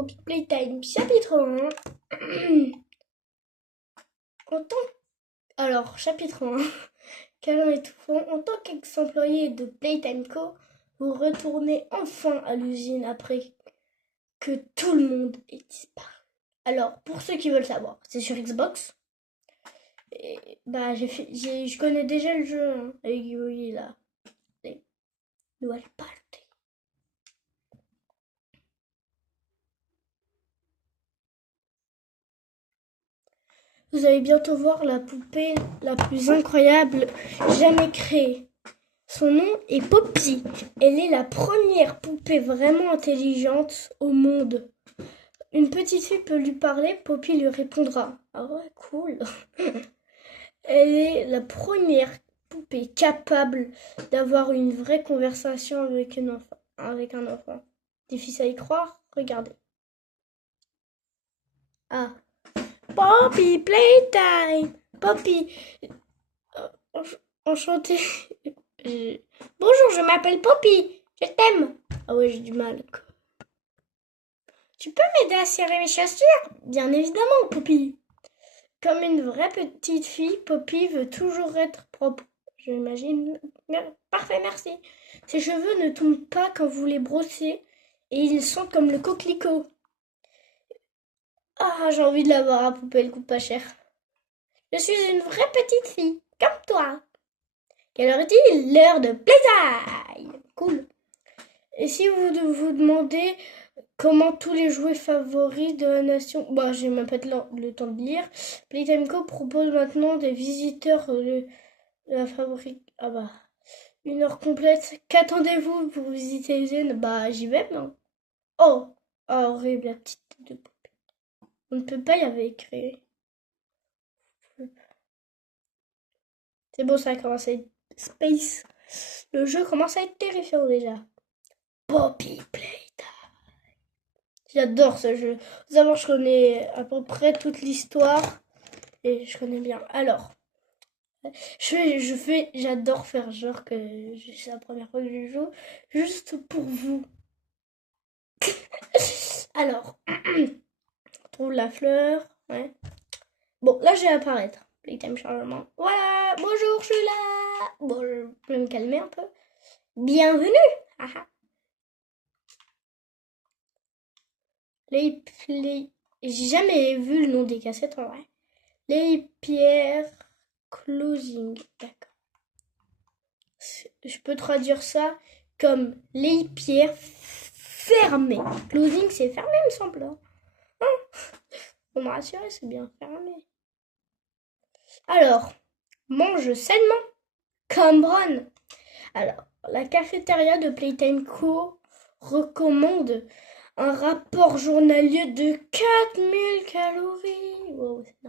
Poppy Playtime, chapitre 1. En tant... Alors, chapitre 1. Câlin étouffant. En tant qu'ex-employé de Playtime Co., vous retournez enfin à l'usine après que tout le monde ait disparu. Alors, pour ceux qui veulent savoir, c'est sur Xbox. Et, bah, je connais déjà le jeu, hein, avec Yogi, là. Les Dual Party. Vous allez bientôt voir la poupée la plus incroyable jamais créée. Son nom est Poppy. Elle est la première poupée vraiment intelligente au monde. Une petite fille peut lui parler, Poppy lui répondra. Ah ouais, cool. Elle est la première poupée capable d'avoir une vraie conversation avec un enfant. Difficile à y croire? Regardez. Ah. Poppy, playtime. Poppy. Enchantée. Bonjour, je m'appelle Poppy. Je t'aime. Ah ouais, j'ai du mal. Tu peux m'aider à serrer mes chaussures? Bien évidemment, Poppy. Comme une vraie petite fille, Poppy veut toujours être propre. Je m'imagine. Parfait, merci. Ses cheveux ne tombent pas quand vous les brossez et ils sont comme le coquelicot. Ah, j'ai envie de l'avoir à poupée, elle coûte pas cher. Je suis une vraie petite fille, comme toi. Quelle heure est-il? L'heure de playtime. Cool. Et si vous vous demandez comment tous les jouets favoris de la nation... Bah, j'ai même pas le temps de lire. Playtime Co propose maintenant des visiteurs de la fabrique... Ah bah, 1 heure complète. Qu'attendez-vous pour visiter l'usine? Bah, j'y vais, non? Oh, ah, horrible, la petite tête de poupée. On ne peut pas y avoir écrit. C'est bon, ça commence à être space. Le jeu commence à être terrifiant déjà. Poppy Playtime. J'adore ce jeu. Vous savez, je connais à peu près toute l'histoire et je connais bien. Alors, j'adore faire genre que c'est la première fois que je joue, juste pour vous. Alors, on trouve la fleur, ouais. Bon, là, je vais apparaître. Playtime chargement. Voilà, bonjour, je suis là. Bon, je vais me calmer un peu. Bienvenue. J'ai jamais vu le nom des cassettes en vrai. Les pierres closing. D'accord. Je peux traduire ça comme les pierres fermées. Closing, c'est fermé, me semble. Hein? Pour me rassurer, c'est bien fermé. Alors, mange sainement, comme Ron. Alors, la cafétéria de Playtime Co recommande un rapport journalier de 4000 calories. Wow, c'est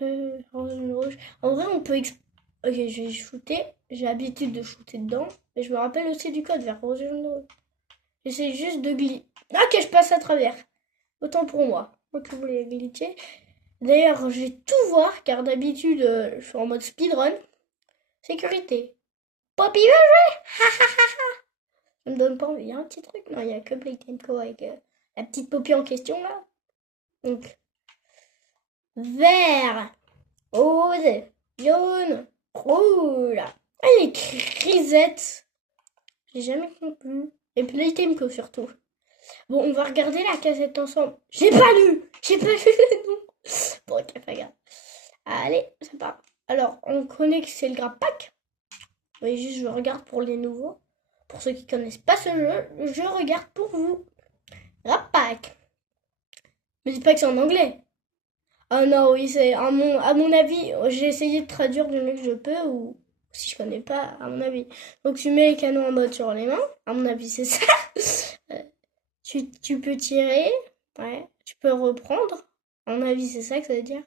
énorme. En vrai, on peut... Ok, je vais shooter. J'ai l'habitude de shooter dedans. Mais je me rappelle aussi du code vers Rose Jaune Rouge. J'essaie juste de glisser. Ok, je passe à travers. Autant pour moi. Moi qui voulais glitcher. D'ailleurs, je vais tout voir, car d'habitude, je suis en mode speedrun. Sécurité. Poppy veut jouer. Ça me donne pas envie. Il y a un petit truc. Non, il n'y a que Playtime Co avec la petite Poppy en question, là. Donc, vert, rose, jaune, rouge. Ah, les grisettes. J'ai jamais compris. Et Playtime Co surtout. Bon, on va regarder la cassette ensemble. J'ai pas lu le nom. Bon, ok, pas grave. Allez, c'est pas. Alors, on connaît que c'est le Grab Pack. Oui, juste je regarde pour les nouveaux. Pour ceux qui connaissent pas ce jeu, je regarde pour vous. Grab Pack. Mais dis pas que c'est en anglais. Ah non, oui, c'est à mon avis, j'ai essayé de traduire du mieux que je peux ou si je connais pas, à mon avis. Donc tu mets les canons en mode sur les mains, à mon avis c'est ça. Tu peux tirer, ouais, tu peux reprendre, à mon avis c'est ça que ça veut dire.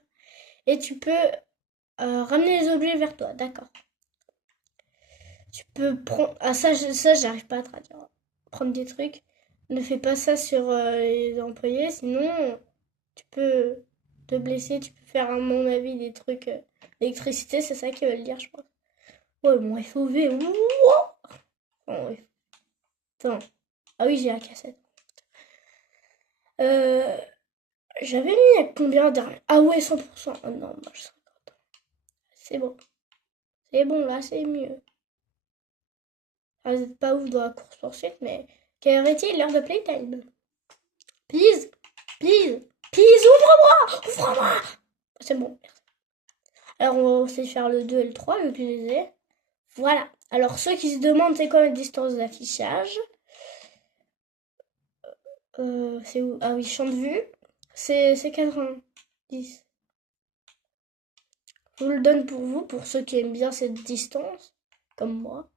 Et tu peux ramener les objets vers toi, d'accord. Tu peux prendre... Ah ça j'arrive pas à traduire. Prendre des trucs. Ne fais pas ça sur les employés, sinon tu peux te blesser, tu peux faire à mon avis des trucs d'électricité, c'est ça qu'ils veulent dire je pense. Ouais bon FOV. Oh, ouais. Attends. Ah oui, j'ai la cassette. J'avais mis à combien dernier? Ah ouais, 100%. Oh non, moi je serais content. C'est bon. C'est bon, là, c'est mieux. Ah, vous êtes pas ouf dans la course poursuite, mais quelle heure est-il? L'heure de playtime. Please, please, please, ouvre-moi! Ouvre-moi! C'est bon. Alors, on va aussi faire le 2 et le 3, vu que je les ai. Voilà. Alors, ceux qui se demandent c'est quoi la distance d'affichage, c'est où? Ah oui, champ de vue. C'est 90. Je vous le donne pour vous, pour ceux qui aiment bien cette distance, comme moi.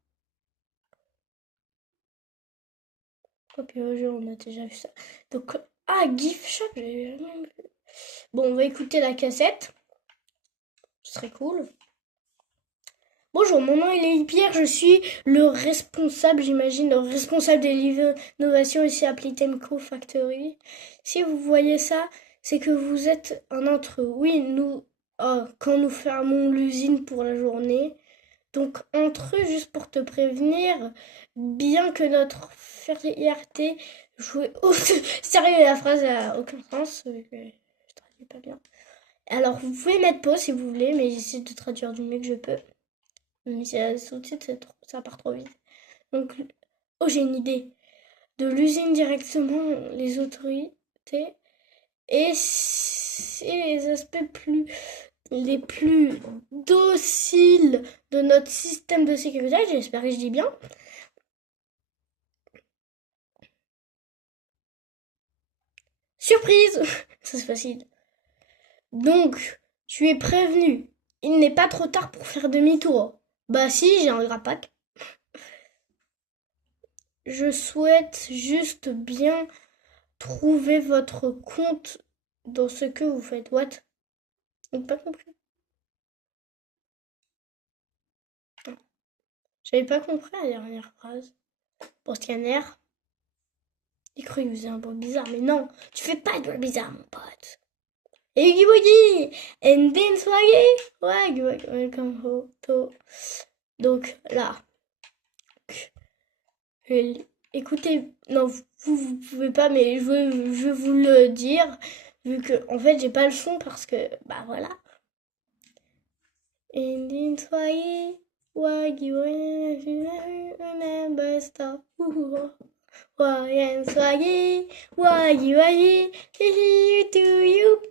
Copy on a déjà vu ça. Donc, ah, GIF Shop, j'ai jamais vu. Bon, on va écouter la cassette. Ce serait cool. Bonjour, mon nom est Pierre, je suis le responsable, j'imagine, le responsable des l'innovation ici à Playtime Factory. Si vous voyez ça, c'est que vous êtes un entre eux. Oui, nous, quand nous fermons l'usine pour la journée. Donc, entre eux, juste pour te prévenir, bien que notre fierté jouait au... Sérieux, la phrase a aucun sens, je traduis pas bien. Alors, vous pouvez mettre pause si vous voulez, mais j'essaie de traduire du mieux que je peux. Mais c'est sous-titre, ça part trop vite. Donc, oh, j'ai une idée. De l'usine directement les autorités et les aspects les plus dociles de notre système de sécurité, j'espère que je dis bien. Surprise! Ça c'est facile. Donc, tu es prévenu. Il n'est pas trop tard pour faire demi-tour. Bah si, j'ai un grappac. Je souhaite juste bien trouver votre compte dans ce que vous faites. What? J'ai pas compris. J'avais pas compris la dernière phrase. Pour scanner, j'ai cru qu'il faisait un bruit bizarre, mais non, tu fais pas de bruit bizarre, mon pote. Eggy Wuggy and then swaggy wag welcome home to. Donc là, écoutez, non, vous pouvez pas, mais je vais vous le dire, vu que en fait j'ai pas le son parce que bah voilà. And then swaggy waggy remember stuff. Waggy swaggy waggy to you.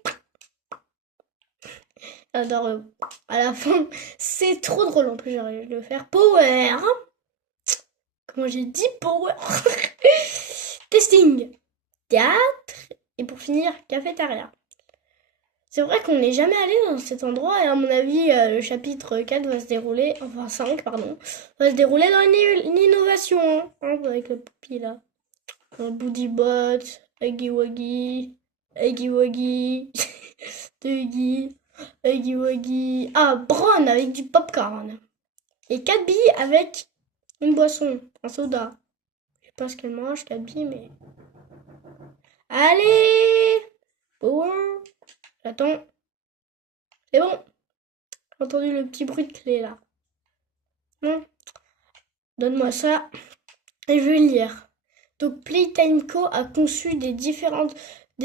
J'adore à la fin, c'est trop drôle en plus, j'arrive de le faire. Power! Comment j'ai dit power? Testing! Théâtre! Et pour finir, cafétéria. C'est vrai qu'on n'est jamais allé dans cet endroit et à mon avis, le chapitre 4 va se dérouler, enfin 5, pardon, va se dérouler dans une innovation, hein, avec le poupie là. Un Boodybot, Eggy Wuggy, Eggy Wuggy, Duggy. Huggy Wuggy. Ah, Brown avec du popcorn. Et 4 billes avec une boisson, un soda. Je sais pas ce qu'elle mange, 4 billes, mais. Allez! Power! J'attends. C'est bon. J'ai entendu le petit bruit de clé là. Non? Donne-moi ça. Et je vais lire. Donc Playtime Co a conçu des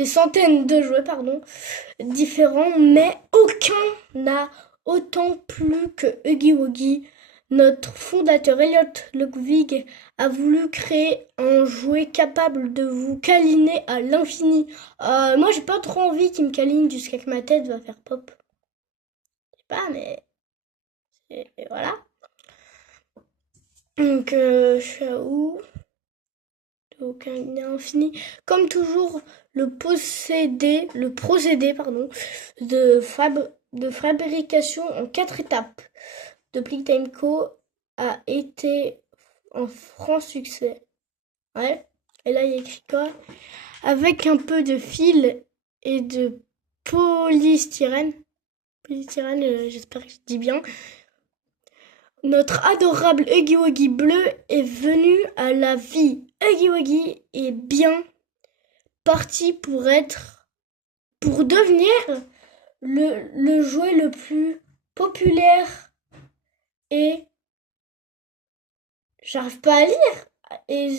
centaines de jouets, différents, mais aucun n'a autant plu que Huggy Wuggy. Notre fondateur Elliot Ludwig a voulu créer un jouet capable de vous câliner à l'infini. Moi, j'ai pas trop envie qu'il me câline jusqu'à que ma tête va faire pop. Je sais pas, mais voilà. Donc, je suis à où? Donc, un infini. Comme toujours, le procédé, de fabrication en 4 étapes de Playtime Co a été un franc succès. Ouais. Et là, il y a écrit quoi? Avec un peu de fil et de polystyrène. Polystyrène, j'espère que je dis bien. Notre adorable Huggy Wuggy bleu est venu à la vie. Huggy Wuggy est bien parti pour devenir le jouet le plus populaire et j'arrive pas à lire et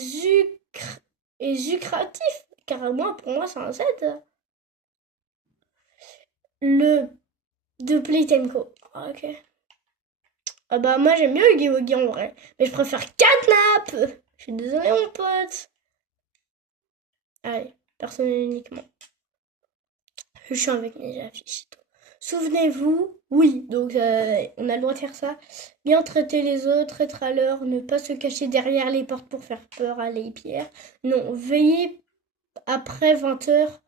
et lucratif. Car moi, pour moi, c'est un 7. Le de Playtime Co. Ok. Ah bah moi j'aime bien Huggy Wuggy en vrai. Mais je préfère Catnap. Je suis désolée mon pote. Allez, personnel uniquement. Je suis avec mes affiches. Souvenez-vous, oui, donc on a le droit de faire ça. Bien traiter les autres, être à l'heure, ne pas se cacher derrière les portes pour faire peur à les pierres. Non, veiller après 20 heures,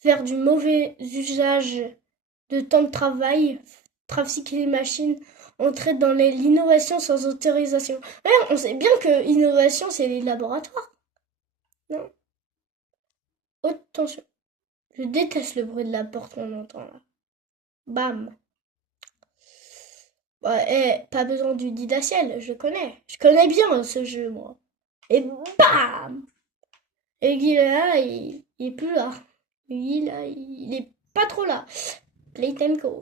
faire du mauvais usage de temps de travail, trafiquer les machines, entrer dans l'innovation sans autorisation. Ouais, on sait bien que l'innovation, c'est les laboratoires. Non. Haute tension. Je déteste le bruit de la porte qu'on entend là. Bam. Ouais, pas besoin du Didaciel, je connais. Je connais bien ce jeu, moi. Et bam. Et Guy là, il est plus là. Guy là, il est pas trop là. Playtime Co.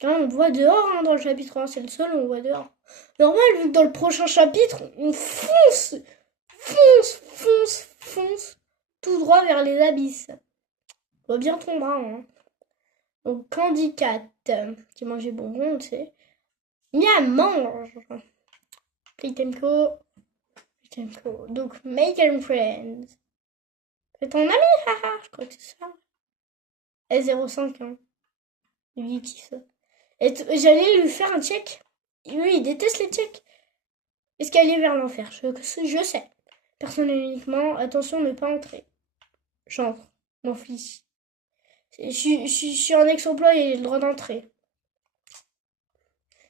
Quand on voit dehors dans le chapitre 1, c'est le seul où on voit dehors. Normal, vu que dans le prochain chapitre, on fonce, tout droit vers les abysses. On voit bien ton bras, hein. Donc, Candy Cat, qui mangeait bonbons, tu sais. Miam, mange. Playtime Co. Donc, make a friends. C'est ton ami, haha, je crois que c'est ça. S05, hein. Lui qui ça. Et j'allais lui faire un check. Lui, il déteste les checks. Escalier vers l'enfer, je sais. Personnel uniquement, attention, ne pas entrer. J'entre, mon fils. Je suis en ex-emploi et j'ai le droit d'entrer.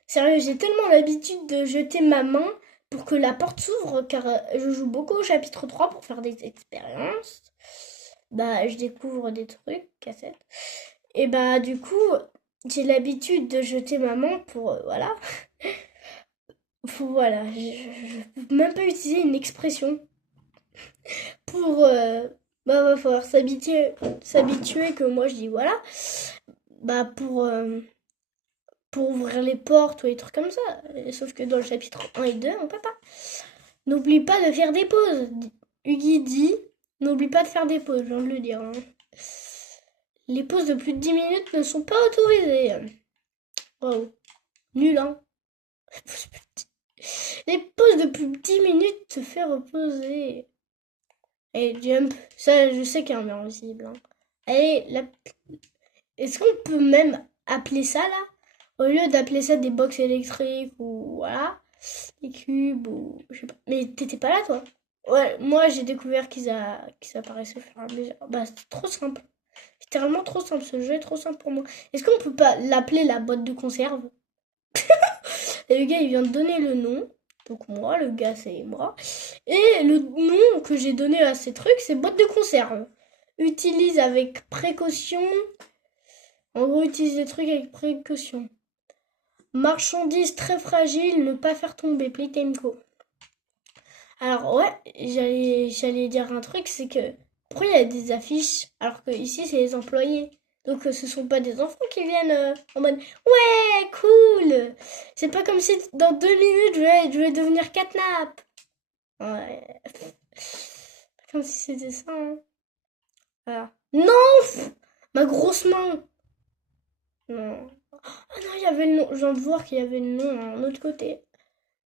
Sérieux, j'ai tellement l'habitude de jeter ma main pour que la porte s'ouvre, car je joue beaucoup au chapitre 3 pour faire des expériences. Bah, je découvre des trucs, cassettes. Et bah, du coup, j'ai l'habitude de jeter ma main pour, voilà. Voilà, je peux même pas utiliser une expression pour, bah, va falloir s'habituer que moi je dis voilà. Bah, pour ouvrir les portes ou des trucs comme ça. Sauf que dans le chapitre 1 et 2, on peut pas. N'oublie pas de faire des pauses. Huggy dit, n'oublie pas de faire des pauses, je viens de le dire, hein. Les pauses de plus de 10 minutes ne sont pas autorisées. Wow. Nul, hein. Les pauses de plus de 10 minutes te fait reposer. Et jump, ça je sais qu'il y a un mur visible, hein. Allez, est-ce qu'on peut même appeler ça là? Au lieu d'appeler ça des box électriques ou voilà, des cubes ou je sais pas. Mais t'étais pas là toi? Ouais, moi j'ai découvert qu'ils apparaissaient au fur et à mesure. Bah c'est trop simple. Littéralement trop simple, ce jeu est trop simple pour moi. Est-ce qu'on peut pas l'appeler la boîte de conserve? Et le gars il vient de donner le nom. Donc moi, le gars c'est moi. Et le nom que j'ai donné à ces trucs, c'est boîte de conserve. Utilise avec précaution. En gros, utilise les trucs avec précaution. Marchandises très fragiles, ne pas faire tomber. Playtime Co. Alors ouais, j'allais dire un truc, c'est que pourquoi il y a des affiches alors que ici c'est les employés. Donc ce sont pas des enfants qui viennent en mode ouais cool. C'est pas comme si dans 2 minutes je vais devenir Catnap. Ouais. Pas comme si c'était ça. Hein. Voilà. Non, ma grosse main. Non. Ah non, il y avait le nom. Je viens de voir qu'il y avait le nom hein, de l'autre côté.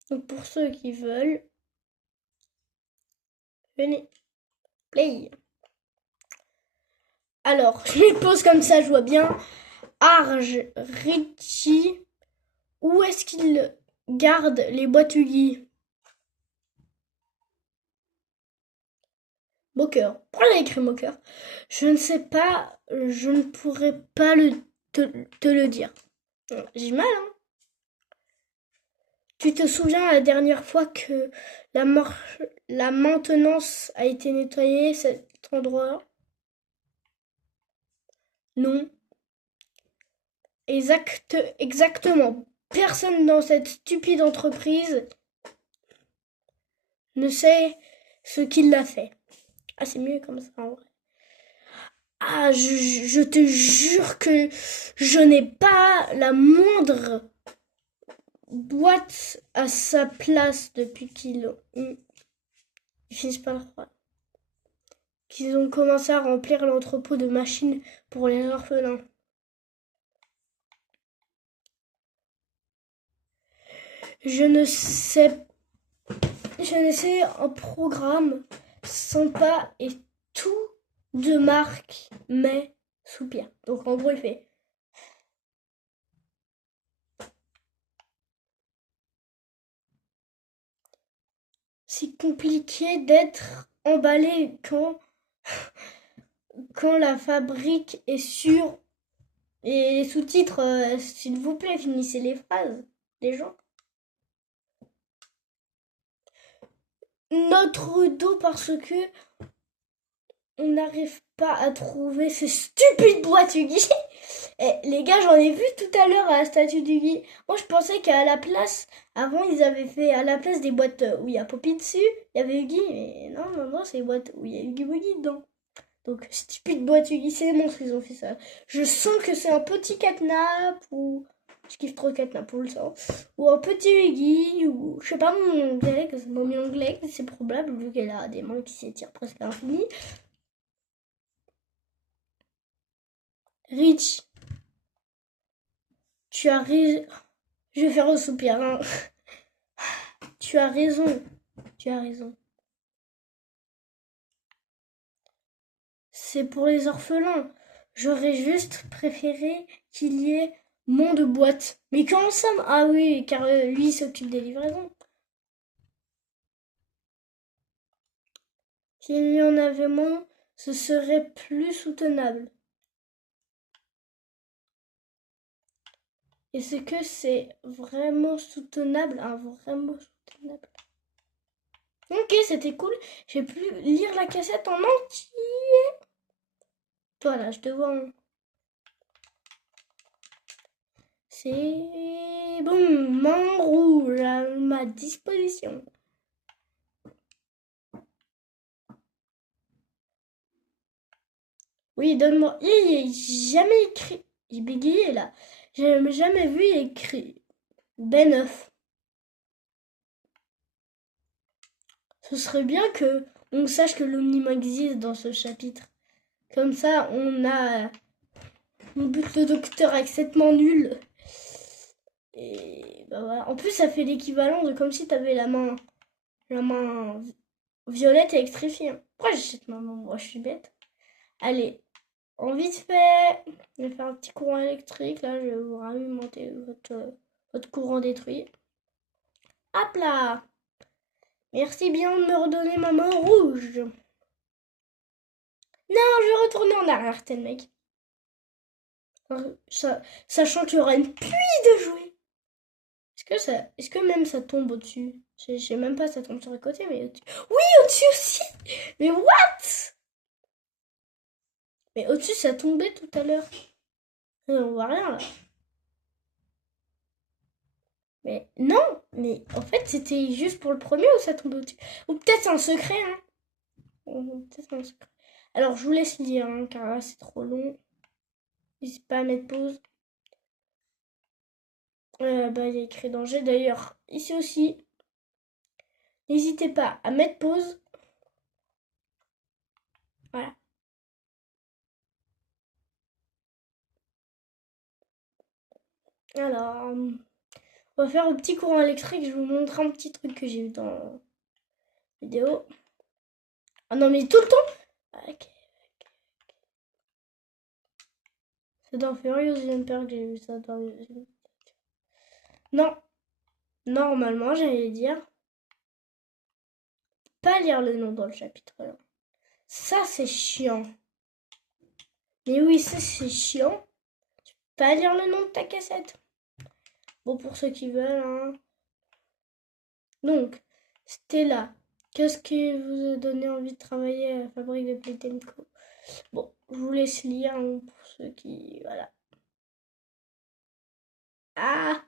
Donc pour ceux qui veulent, venez. Play. Alors, je les pose comme ça, je vois bien. Arge, Richie. Où est-ce qu'il garde les boîtes Huggy? Moqueur. Pourquoi il a écrit moqueur? Je ne sais pas, je ne pourrais pas te le dire. J'ai mal, hein. Tu te souviens la dernière fois que la maintenance a été nettoyée, cet endroit? Non. Exactement. Personne dans cette stupide entreprise ne sait ce qu'il a fait. Ah, c'est mieux comme ça en vrai. Ah, je te jure que je n'ai pas la moindre boîte à sa place depuis qu'il Ils finissent par le croire. Qu'ils ont commencé à remplir l'entrepôt de machines pour les orphelins. Je ne sais un programme sympa et tout de marque, mais soupir. Donc en gros, il fait. C'est compliqué d'être emballé quand la fabrique est sûre. Et les sous-titres, s'il vous plaît, finissez les phrases, les gens. Notre dos parce que on n'arrive pas à trouver ces stupides boîtes Huggy. Et les gars, j'en ai vu tout à l'heure à la statue d'Huggy. Moi, je pensais qu'à la place, avant, ils avaient fait à la place des boîtes où il y a Poppy dessus, il y avait Huggy. Mais non, c'est les boîtes où il y a Huggy Wuggy dedans. Donc, stupide boîte Huggy, c'est les monstres, ils ont fait ça. Je sens que c'est un petit catnap ou. Je kiffe trop catnap pour le sens. Ou un petit Huggy, ou. Je sais pas mon anglais, que c'est mon anglais, c'est probable, vu qu'elle a des mains qui s'étirent presque à l'infini. Rich, tu as raison. Je vais faire un soupir. Hein. Tu as raison. Tu as raison. C'est pour les orphelins. J'aurais juste préféré qu'il y ait moins de boîtes. Mais comment ça? Ah oui, car lui il s'occupe des livraisons. S'il y en avait moins, ce serait plus soutenable. Est-ce que c'est vraiment soutenable? Vraiment soutenable. Ok, c'était cool. J'ai pu lire la cassette en entier. Voilà, je te vois. C'est bon, main rouge à ma disposition. Oui, donne-moi. Il n'est jamais écrit. J'ai bégayé là. J'ai jamais vu écrit B9. Ce serait bien que on sache que l'omniment existe dans ce chapitre. Comme ça, on bute le docteur avec cette main nulle. Et bah voilà. En plus, ça fait l'équivalent de comme si t'avais la main violette et électrifiée. Pourquoi j'ai cette main? Moi, je suis bête. Allez, en vite fait, je vais faire un petit courant électrique. Là, je vais vous alimenter votre courant détruit. Hop là! Merci bien de me redonner ma main rouge. Non, je vais retourner en arrière, tel mec. Sachant qu'il y aura une pluie de jouets. Est-ce que même ça tombe au-dessus? Je sais même pas, ça tombe sur le côté, mais au-dessus. Oui, au-dessus aussi! Mais what? Mais au-dessus, ça tombait tout à l'heure. On voit rien là. Mais non, mais en fait, c'était juste pour le premier ou ça tombait au-dessus? Ou peut-être c'est un secret, hein? Peut-être un secret. Alors, je vous laisse lire, hein, car là, c'est trop long. N'hésitez pas à mettre pause. Bah, il y a écrit danger. D'ailleurs, ici aussi, n'hésitez pas à mettre pause. Voilà. Alors, on va faire un petit courant électrique. Je vais vous montrer un petit truc que j'ai vu dans la vidéo. Ah non, mais tout le temps. Ok. C'est dans Furious Jumper que j'ai vu ça dans. Non, normalement, j'allais dire pas lire le nom dans le chapitre 1. Ça, c'est chiant. Mais oui, ça, c'est chiant. Pas lire le nom de ta cassette. Bon, pour ceux qui veulent, hein. Donc, Stella, qu'est-ce qui vous a donné envie de travailler à la fabrique de Playtemco? Bon, je vous laisse lire hein, pour ceux qui. Voilà. Ah!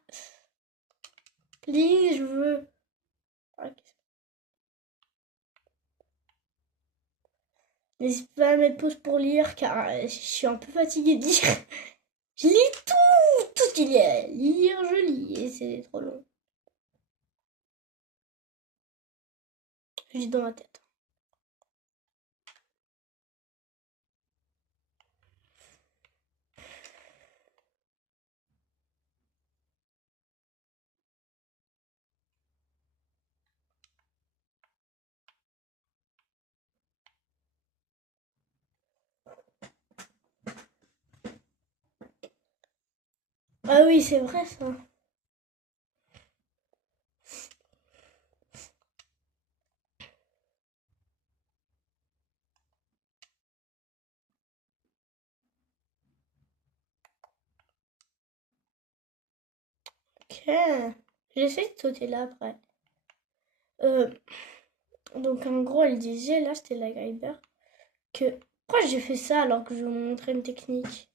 Please, je veux. Ok. N'hésite pas à mettre pause pour lire car je suis un peu fatiguée de lire. Je lis tout ce qu'il y a à lire, je lis et c'est trop long. Je lis dans ma tête. Ah oui, c'est vrai ça. Ok. J'essaie de sauter là après. Euh, donc en gros, elle disait, là c'était la Guiber, que pourquoi j'ai fait ça alors que je vous montrais une technique?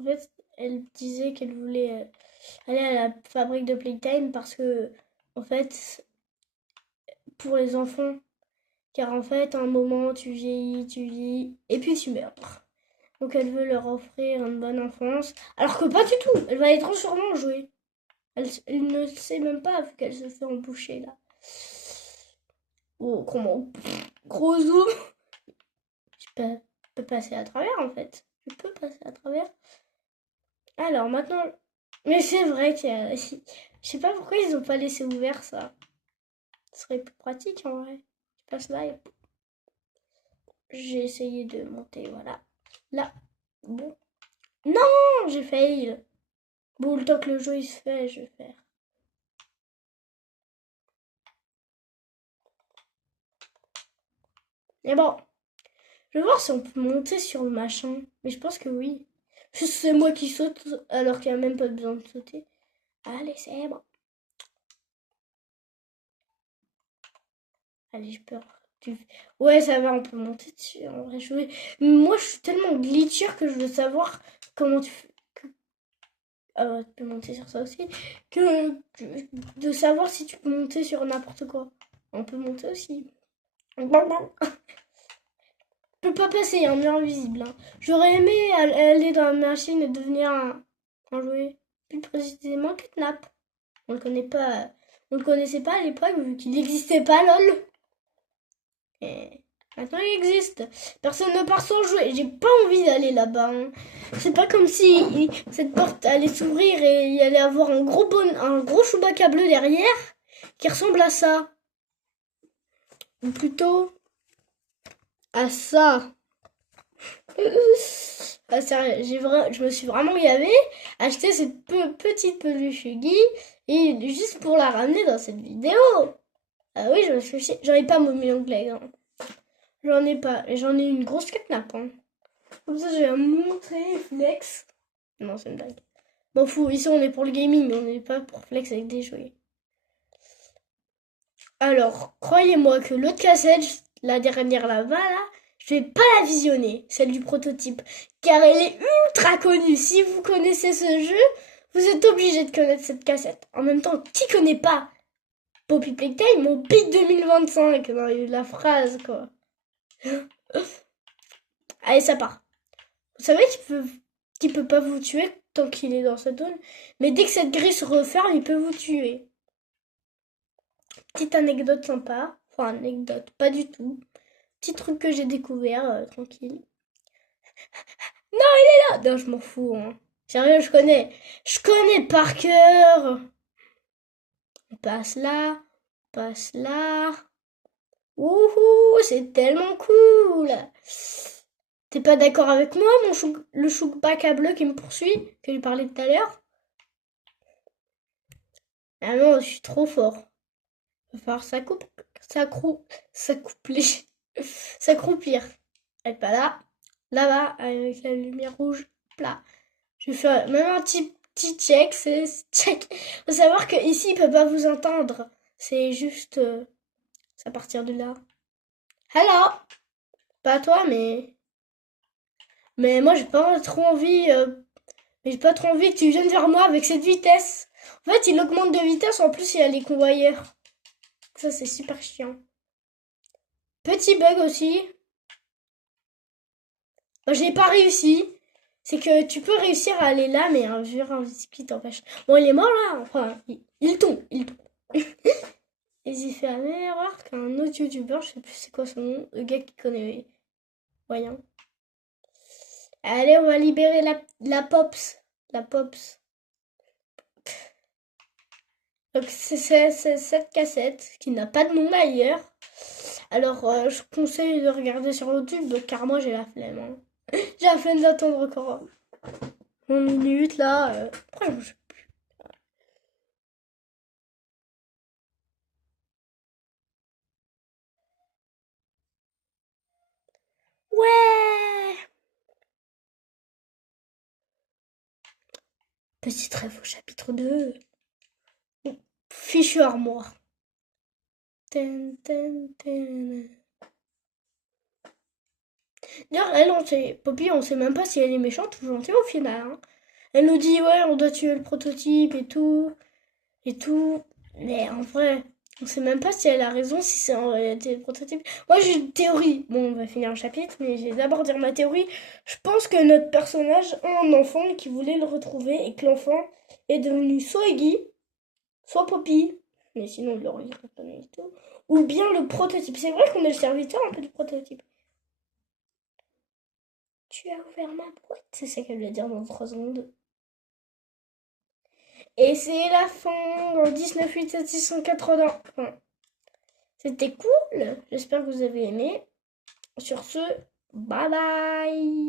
En fait, elle disait qu'elle voulait aller à la fabrique de Playtime parce que, en fait, pour les enfants, car en fait, à un moment, tu vieillis, et puis tu meurs. Donc elle veut leur offrir une bonne enfance, alors que pas du tout, elle va être sûrement jouer. Elle ne sait même pas vu qu'elle se fait emboucher là. Oh, comment? Gros zoom. Je peux passer à travers en fait. Je peux passer à travers. Alors maintenant. Mais c'est vrai qu'il y a. Je sais pas pourquoi ils ont pas laissé ouvert ça. Ce serait plus pratique en vrai. Je passe là et j'ai essayé de monter, voilà. Là. Bon. Non, j'ai fail. Bon, le temps que le jeu il se fait, je vais faire. Mais bon, je vais voir si on peut monter sur le machin. Mais je pense que oui. Juste c'est moi qui saute alors qu'il n'y a même pas besoin de sauter. Allez, c'est bon. Allez, j'ai peur. Ouais, ça va, on peut monter dessus. En vrai, moi, je suis tellement glitcher que je veux savoir comment tu fais. Ah ouais, tu peux monter sur ça aussi. De savoir si tu peux monter sur n'importe quoi. On peut monter aussi. Je peux pas passer, il y a un mur invisible. Hein. J'aurais aimé aller dans la machine et devenir un jouet. Plus précisément, Kidnap. On le connaît pas. On le connaissait pas à l'époque vu qu'il n'existait pas, lol. Et maintenant il existe. Personne ne part sans jouer. J'ai pas envie d'aller là-bas. Hein. C'est pas comme si cette porte allait s'ouvrir et il y allait avoir un gros Chewbacca bleu derrière qui ressemble à ça. Ou plutôt à ça. Ah, sérieux, je me suis vraiment gavé. Acheter cette petite peluche Huggy et juste pour la ramener dans cette vidéo. Ah oui, je me suis j'en ai pas mon anglais. Hein. J'en ai pas. J'en ai une grosse catnap. Hein. Comme ça, j'ai un montré flex. Non, c'est une blague. M'en fous, ici on est pour le gaming, on n'est pas pour flex avec des jouets. Alors, croyez-moi que l'autre cassette, la dernière là-bas, là, je vais pas la visionner, celle du prototype, car elle est ultra connue. Si vous connaissez ce jeu, vous êtes obligé de connaître cette cassette. En même temps, qui connaît pas Poppy Playtime, mon pic 2025 dans la phrase, quoi. Allez, ça part. Vous savez qu'il peut pas vous tuer tant qu'il est dans cette zone, mais dès que cette grille se referme, il peut vous tuer. Petite anecdote sympa, enfin anecdote, pas du tout. Petit truc que j'ai découvert, tranquille. Non, il est là. Non, je m'en fous. Hein. Sérieux, je connais par cœur. On passe là, on passe là. Wouhou, c'est tellement cool. T'es pas d'accord avec moi, le Chewbacca bleu qui me poursuit, que j'ai parlé tout à l'heure? Ah non, je suis trop fort. Va falloir s'accoupler, s'accroupir. Elle pas là, là-bas, avec la lumière rouge, là. Je vais faire même un petit check, c'est check. Faut savoir que ici il peut pas vous entendre. C'est juste à partir de là. Hello, pas toi, mais moi j'ai pas trop envie. Mais j'ai pas trop envie que tu viennes vers moi avec cette vitesse. En fait, il augmente de vitesse. En plus, il y a les convoyeurs. Ça, c'est super chiant. Petit bug aussi. Moi, j'ai pas réussi. C'est que tu peux réussir à aller là, mais un mur invisible qui t'empêche. Bon, il est mort là. Enfin, il tombe. Il tombe. Et j'ai fait la même erreur qu'un autre youtubeur. Je sais plus c'est quoi son nom. Le gars qui connaît. Voyons. Allez, on va libérer la Pops. La Pops. Donc, c'est cette cassette qui n'a pas de nom d'ailleurs. Alors, je conseille de regarder sur YouTube car moi j'ai la flemme. Hein. J'ai la flemme d'attendre encore. minutes là. Pourquoi je... Ouais! Petit trèfle au chapitre 2. Fichu armoire. Ten, ten, ten. D'ailleurs, elle, Poppy, on sait même pas si elle est méchante ou gentille au final, hein. Elle nous dit, ouais, on doit tuer le prototype et tout. Et tout. Mais en vrai, on sait même pas si elle a raison, si c'est en réalité le prototype. Moi, j'ai une théorie. Bon, on va finir le chapitre, mais j'ai d'abord dire ma théorie. Je pense que notre personnage a un enfant et qui voulait le retrouver et que l'enfant est devenu soit Iggy, soit Poppy. Mais sinon, il l'aurait pas et tout. Ou bien le prototype. C'est vrai qu'on est le serviteur un peu du prototype. Tu as ouvert ma boîte. C'est ça qu'elle va dire dans 3 secondes. Et c'est la fin dans 19.8.780. Enfin, c'était cool. J'espère que vous avez aimé. Sur ce, bye bye.